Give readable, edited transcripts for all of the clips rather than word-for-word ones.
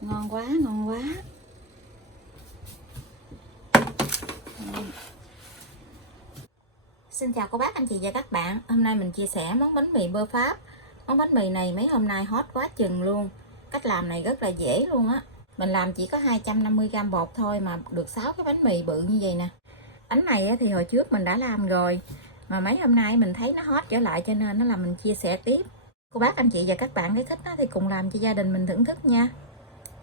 Ngon quá, ngon quá. Xin chào cô bác, anh chị và các bạn. Hôm nay mình chia sẻ món bánh mì bơ Pháp. Món bánh mì này mấy hôm nay hot quá chừng luôn. Cách làm này rất là dễ luôn á. Mình làm chỉ có 250g bột thôi mà được 6 cái bánh mì bự như vậy nè. Bánh này thì hồi trước mình đã làm rồi, mà mấy hôm nay mình thấy nó hot trở lại cho nên nó là mình chia sẻ tiếp. Cô bác, anh chị và các bạn thấy thích thì cùng làm cho gia đình mình thưởng thức nha.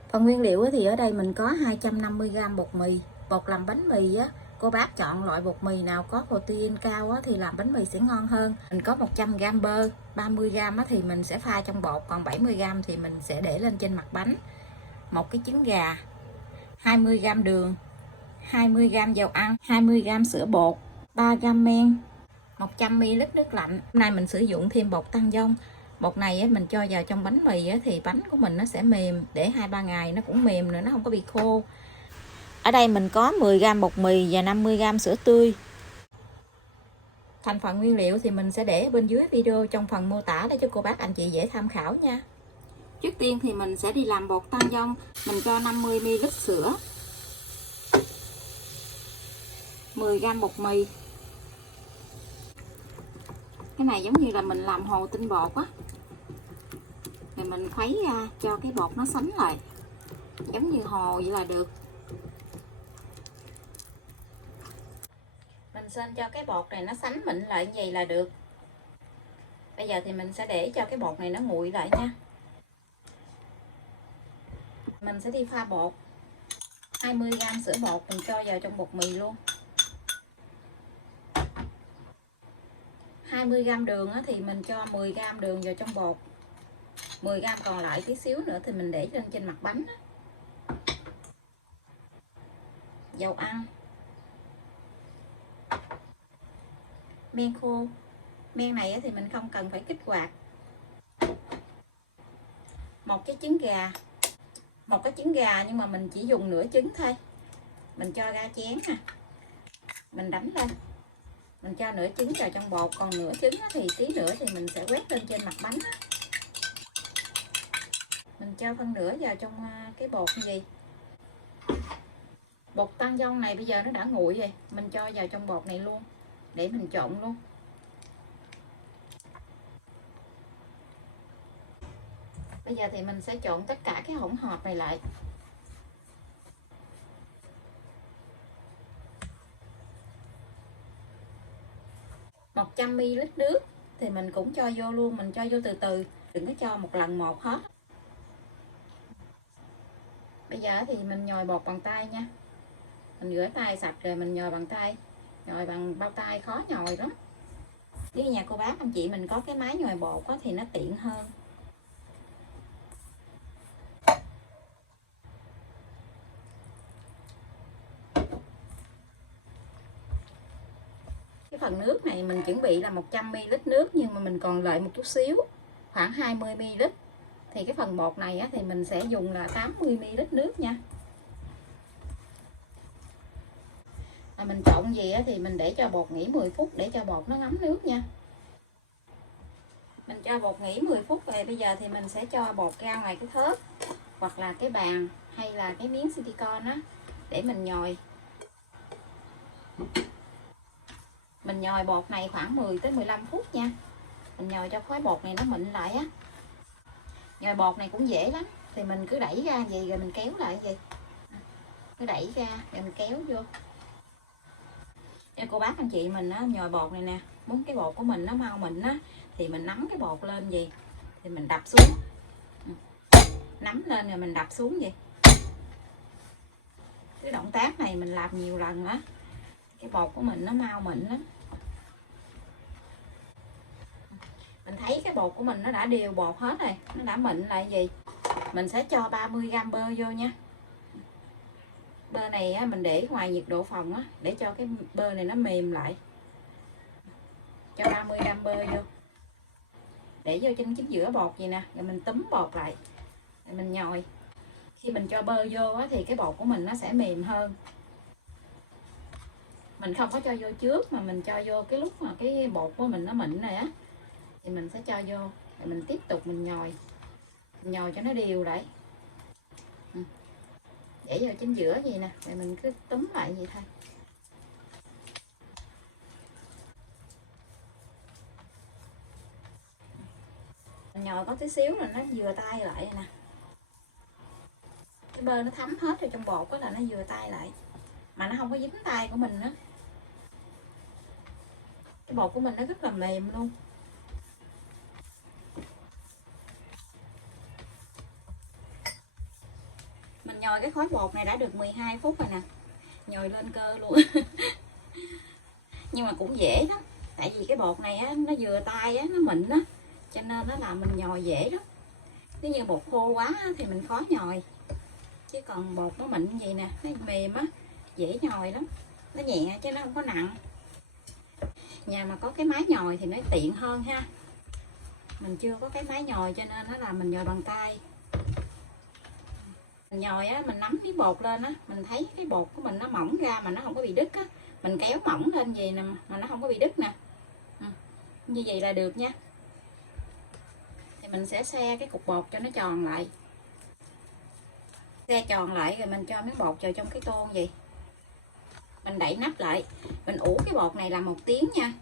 Phần nguyên liệu thì ở đây mình có 250g bột mì. Bột làm bánh mì á, cô bác chọn loại bột mì nào có protein cao á, thì làm bánh mì sẽ ngon hơn. Mình có 100g bơ, 30g thì mình sẽ pha trong bột, còn 70g thì mình sẽ để lên trên mặt bánh. Một cái trứng gà, 20g đường, 20g dầu ăn, 20g sữa bột, 3g men, 100ml nước lạnh. Hôm nay mình sử dụng thêm bột tăng dông. Bột này mình cho vào trong bánh mì thì bánh của mình nó sẽ mềm, để 2-3 ngày nó cũng mềm nữa, nó không có bị khô. Ở đây mình có 10g bột mì và 50g sữa tươi. Thành phần nguyên liệu thì mình sẽ để bên dưới video trong phần mô tả để cho cô bác anh chị dễ tham khảo nha. Trước tiên thì mình sẽ đi làm bột tăng dông. Mình cho 50ml sữa, 10g bột mì. Cái này giống như là mình làm hồ tinh bột á, rồi mình khuấy ra cho cái bột nó sánh lại, giống như hồ vậy là được. Mình xên cho cái bột này nó sánh mịn lại như vậy là được. Bây giờ thì mình sẽ để cho cái bột này nó nguội lại nha. Mình sẽ đi pha bột. 20g sữa bột mình cho vào trong bột mì luôn. 20g đường thì mình cho 10g đường vào trong bột. 10g còn lại tí xíu nữa thì mình để lên trên mặt bánh. Dầu ăn, men khô. Men này thì mình không cần phải kích hoạt. Một cái trứng gà. Một cái trứng gà nhưng mà mình chỉ dùng nửa trứng thôi. Mình cho ra chén nè, mình đánh lên, mình cho nửa trứng vào trong bột, còn nửa trứng thì tí nữa thì mình sẽ quét lên trên mặt bánh. Mình cho phân nửa vào trong cái bột như vậy. Bột tăng dông này bây giờ nó đã nguội rồi, mình cho vào trong bột này luôn để mình trộn luôn. Bây giờ thì mình sẽ trộn tất cả cái hỗn hợp này lại. Một 100ml nước thì mình cũng cho vô luôn, mình cho vô từ từ, đừng có cho một lần một hết. Bây giờ thì mình nhồi bột bằng tay nha. Mình rửa tay sạch rồi mình nhồi bằng tay. Nhồi bằng bao tay khó nhồi lắm. Nếu nhà cô bác anh chị mình có cái máy nhồi bột thì nó tiện hơn. Cái phần nước này mình chuẩn bị là 100ml nước, nhưng mà mình còn lại một chút xíu, khoảng 20ml. Thì cái phần bột này thì mình sẽ dùng là 80ml nước nha. Mình trộn gì thì mình để cho bột nghỉ 10 phút để cho bột nó ngấm nước nha. Mình cho bột nghỉ 10 phút rồi, bây giờ thì mình sẽ cho bột ra ngoài cái thớt hoặc là cái bàn hay là cái miếng silicone á để mình nhồi. Mình nhồi bột này khoảng 10 tới 15 phút nha. Mình nhồi cho khối bột này nó mịn lại á. Nhồi bột này cũng dễ lắm, thì mình cứ đẩy ra vậy rồi mình kéo lại vậy. Cứ đẩy ra rồi mình kéo vô. Cho cô bác anh chị mình nhồi bột này nè, muốn cái bột của mình nó mau mịn á thì mình nắm cái bột lên gì thì mình đập xuống. Nắm lên rồi mình đập xuống vậy. Cái động tác này mình làm nhiều lần á, cái bột của mình nó mau mịn lắm. Mình thấy cái bột của mình nó đã đều bột hết rồi, nó đã mịn lại gì. Mình sẽ cho 30g bơ vô nha. Bơ này mình để ngoài nhiệt độ phòng để cho cái bơ này nó mềm lại. Cho 30g bơ vô, để vô trên chính giữa bột gì nè, rồi mình túm bột lại rồi mình nhồi. Khi mình cho bơ vô thì cái bột của mình nó sẽ mềm hơn. Mình không có cho vô trước mà mình cho vô cái lúc mà cái bột của mình nó mịn rồi á, thì mình sẽ cho vô rồi mình tiếp tục mình nhồi cho nó đều lại. để vào chính giữa gì nè, rồi mình cứ túm lại vậy thôi. Mình nhồi có tí xíu là nó vừa tay lại nè, cái bơ nó thấm hết vào trong bột đó là nó vừa tay lại, mà nó không có dính tay của mình nữa. Cái bột của mình nó rất là mềm luôn. Mình nhồi cái khối bột này đã được 12 phút rồi nè, nhồi lên cơ luôn. Nhưng mà cũng dễ đó, tại vì cái bột này á, nó vừa tay á, nó mịn á, cho nên nó làm mình nhồi dễ đó. Nếu như bột khô quá á, thì mình khó nhồi, chứ còn bột nó mịn gì nè, nó mềm á, dễ nhồi lắm, nó nhẹ chứ nó không có nặng. Nhà mà có cái máy nhồi thì nó tiện hơn ha. Mình chưa có cái máy nhồi cho nên nó là mình nhồi bằng tay. Mình nhồi á, mình nắm miếng bột lên á, mình thấy cái bột của mình nó mỏng ra mà nó không có bị đứt á, mình kéo mỏng lên gì nè mà nó không có bị đứt nè. Như vậy là được nha. Thì mình sẽ xe cái cục bột cho nó tròn lại. Xe tròn lại rồi mình cho miếng bột vào trong cái tô gì. Mình đậy nắp lại, mình ủ cái bột này là 1 tiếng nha.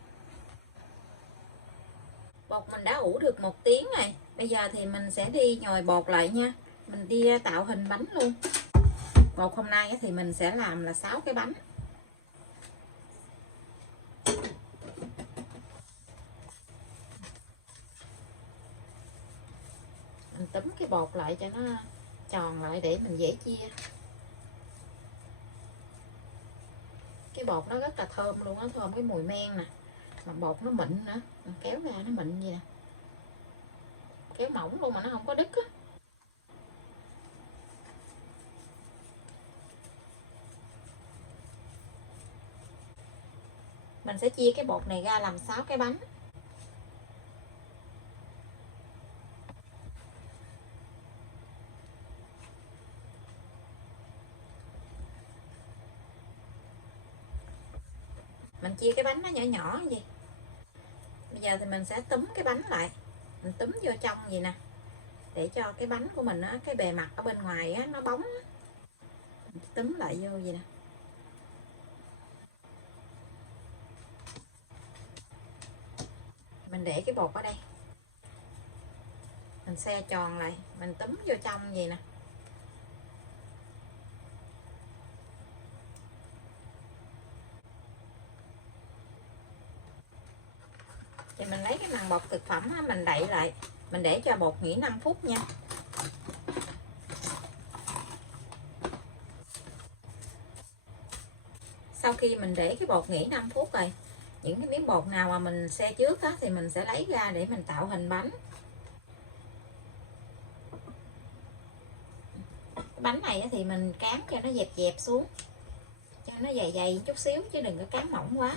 Bột mình đã ủ được 1 tiếng rồi. Bây giờ thì mình sẽ đi nhồi bột lại nha. Mình đi tạo hình bánh luôn. Bột hôm nay thì mình sẽ làm là 6 cái bánh. Mình túm cái bột lại cho nó tròn lại để mình dễ chia. Cái bột nó rất là thơm luôn á, thơm cái mùi men nè, mà bột nó mịn nữa, mình kéo ra nó mịn gì nè, kéo mỏng luôn mà nó không có đứt á. Mình sẽ chia cái bột này ra làm 6 cái bánh. Mình chia cái bánh nó nhỏ nhỏ gì. Bây giờ thì mình sẽ túm cái bánh lại, mình túm vô trong gì nè, để cho cái bánh của mình á, cái bề mặt ở bên ngoài á, nó bóng á. Túm lại vô gì nè. Mình để cái bột ở đây, mình xe tròn lại, mình túm vô trong gì nè. Thì mình lấy cái màng bột thực phẩm á, mình đậy lại, mình để cho bột nghỉ 5 phút nha. Sau khi mình để cái bột nghỉ 5 phút rồi, những cái miếng bột nào mà mình xe trước á, thì mình sẽ lấy ra để mình tạo hình bánh. Cái bánh này thì mình cán cho nó dẹp dẹp xuống, cho nó dày dày chút xíu chứ đừng có cán mỏng quá.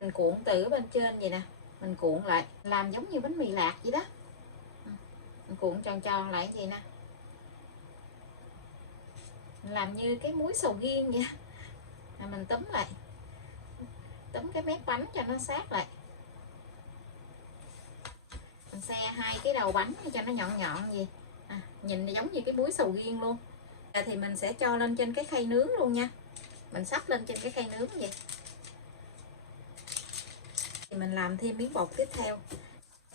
Mình cuộn từ bên trên vậy nè, mình cuộn lại làm giống như bánh mì lạc vậy đó. Mình cuộn tròn tròn lại vậy nè, mình làm như cái muối sầu riêng vậy. Mình túm lại, túm cái mép bánh cho nó sát lại. Mình xe hai cái đầu bánh cho nó nhọn nhọn gì, nhìn giống như cái muối sầu riêng luôn. Thì mình sẽ cho lên trên cái khay nướng luôn nha, mình sắp lên trên cái khay nướng vậy. Thì mình làm thêm miếng bột tiếp theo.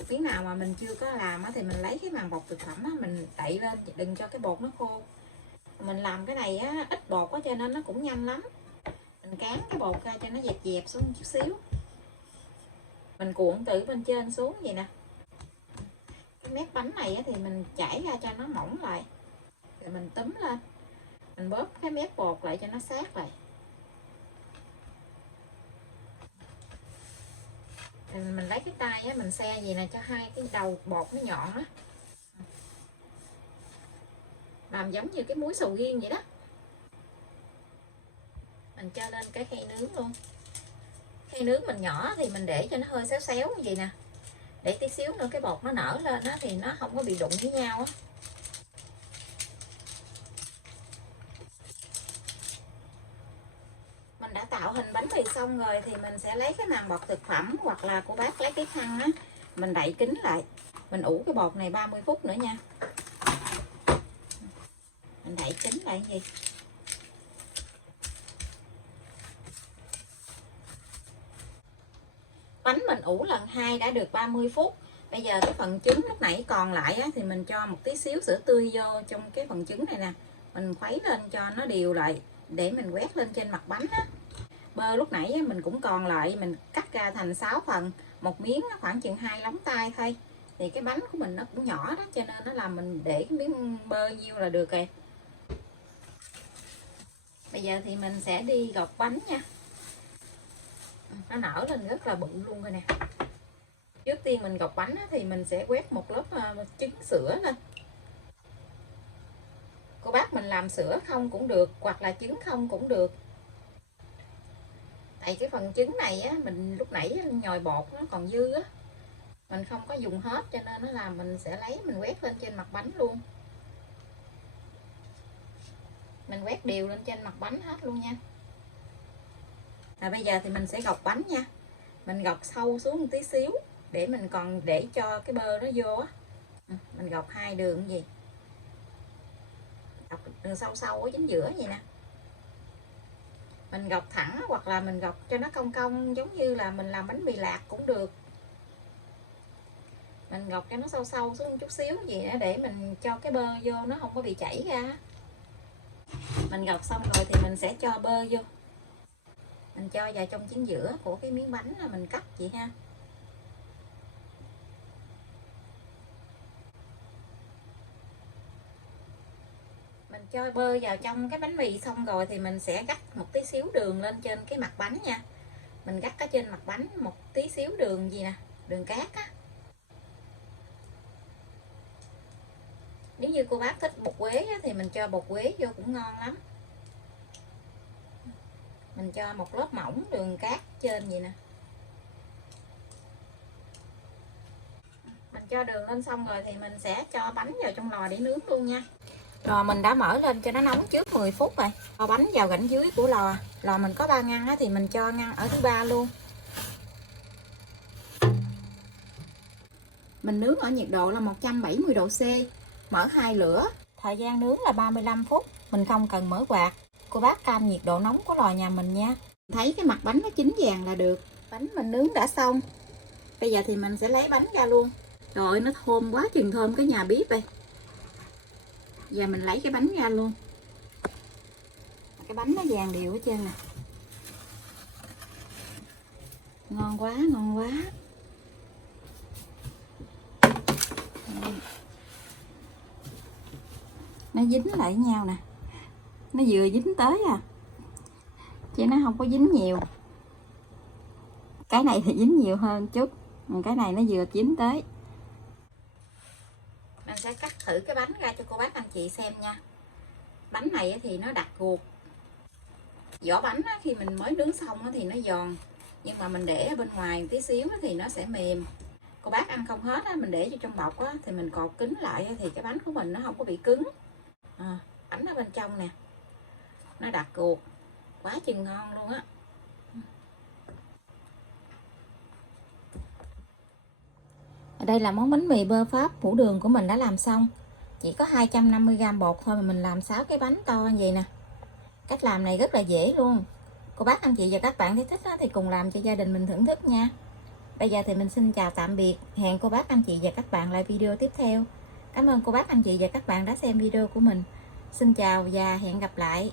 Miếng nào mà mình chưa có làm thì mình lấy cái màng bột thực phẩm mình đậy lên, đừng cho cái bột nó khô. Mình làm cái này ít bột quá cho nên nó cũng nhanh lắm. Mình cán cái bột ra cho nó dẹp dẹp xuống một chút xíu, mình cuộn từ bên trên xuống vậy nè. Cái mép bánh này thì mình chảy ra cho nó mỏng lại, rồi mình túm lên, mình bóp cái mép bột lại cho nó sát lại. Mình lấy cái tay mình xe gì nè cho hai cái đầu bột nó nhọn á, làm giống như cái muối sầu riêng vậy đó. Mình cho lên cái khay nướng luôn. Khay nướng mình nhỏ thì mình để cho nó hơi xéo xéo như vậy nè, để tí xíu nữa cái bột nó nở lên á thì nó không có bị đụng với nhau á. Mình đã tạo hình bánh mì xong rồi thì mình sẽ lấy cái màng bột thực phẩm, hoặc là cô bác lấy cái khăn á, mình đậy kín lại, mình ủ cái bột này 30 phút nữa nha. Mình đậy kín lại gì. Bánh mình ủ lần 2 đã được 30 phút. Bây giờ cái phần trứng lúc nãy còn lại á, thì mình cho một tí xíu sữa tươi vô trong cái phần trứng này nè. Mình khuấy lên cho nó đều lại để mình quét lên trên mặt bánh á. Bơ lúc nãy á, mình cũng còn lại, mình cắt ra thành 6 phần, một miếng khoảng chừng 2 lóng tay thôi. Thì cái bánh của mình nó cũng nhỏ đó, cho nên nó làm mình để cái miếng bơ nhiêu là được rồi. Bây giờ thì mình sẽ đi gọt bánh nha. Nó nở lên rất là bự luôn rồi nè. Trước tiên mình gọt bánh thì mình sẽ quét một lớp trứng sữa lên. Cô bác mình làm sữa không cũng được, hoặc là trứng không cũng được. Tại cái phần trứng này á, mình lúc nãy nhồi bột nó còn dư á, mình không có dùng hết, cho nên nó làm mình sẽ lấy mình quét lên trên mặt bánh luôn. Mình quét đều lên trên mặt bánh hết luôn nha. Bây giờ thì mình sẽ gọt bánh nha. Mình gọt sâu xuống một tí xíu để mình còn để cho cái bơ nó vô á. Mình gọt 2 đường gì, gọt đường sâu sâu ở chính giữa vậy nè. Mình gọt thẳng hoặc là mình gọt cho nó cong cong giống như là mình làm bánh mì lạc cũng được. Mình gọt cho nó sâu sâu xuống một chút xíu gì nữa để mình cho cái bơ vô nó không có bị chảy ra. Mình gọt xong rồi thì mình sẽ cho bơ vô. Mình cho vào trong chính giữa của cái miếng bánh là mình cắt vậy ha. Mình cho bơ vào trong cái bánh mì xong rồi thì mình sẽ gắt một tí xíu đường lên trên cái mặt bánh nha. Mình gắt ở trên mặt bánh một tí xíu đường gì nè, đường cát á. Nếu như cô bác thích bột quế á, thì mình cho bột quế vô cũng ngon lắm. Mình cho một lớp mỏng đường cát trên vậy nè. Mình cho đường lên xong rồi thì mình sẽ cho bánh vào trong lò để nướng luôn nha. Lò mình đã mở lên cho nó nóng trước 10 phút rồi. Cho bánh vào rãnh dưới của lò. Lò mình có 3 ngăn á, thì mình cho ngăn ở thứ 3 luôn. Mình nướng ở nhiệt độ là 170 độ C. Mở 2 lửa. Thời gian nướng là 35 phút. Mình không cần mở quạt. Cô bác cam nhiệt độ nóng của lò nhà mình nha. Thấy cái mặt bánh nó chín vàng là được. Bánh mình nướng đã xong. Bây giờ thì mình sẽ lấy bánh ra luôn. Rồi nó thơm quá chừng thơm cái nhà bếp đây. Giờ mình lấy cái bánh ra luôn. Cái bánh nó vàng đều ở trên nè. Ngon quá, ngon quá. Nó dính lại nhau nè. Nó vừa dính tới à, chứ nó không có dính nhiều. Cái này thì dính nhiều hơn chút, còn cái này nó vừa dính tới. Mình sẽ cắt thử cái bánh ra cho cô bác anh chị xem nha. Bánh này thì nó đặc ruột. Vỏ bánh khi mình mới nướng xong thì nó giòn, nhưng mà mình để ở bên ngoài một tí xíu thì nó sẽ mềm. Cô bác ăn không hết mình để vô trong bọc thì mình cột kín lại thì cái bánh của mình nó không có bị cứng. Bánh ở bên trong nè, nó đặc ruột quá chừng ngon luôn á. Đây là món bánh mì bơ Pháp phủ đường của mình đã làm xong. Chỉ có 250g bột thôi mà mình làm 6 cái bánh to như vậy nè. Cách làm này rất là dễ luôn. Cô bác anh chị và các bạn thấy thích thì cùng làm cho gia đình mình thưởng thức nha. Bây giờ thì mình xin chào tạm biệt. Hẹn cô bác anh chị và các bạn lại video tiếp theo. Cảm ơn cô bác anh chị và các bạn đã xem video của mình. Xin chào và hẹn gặp lại.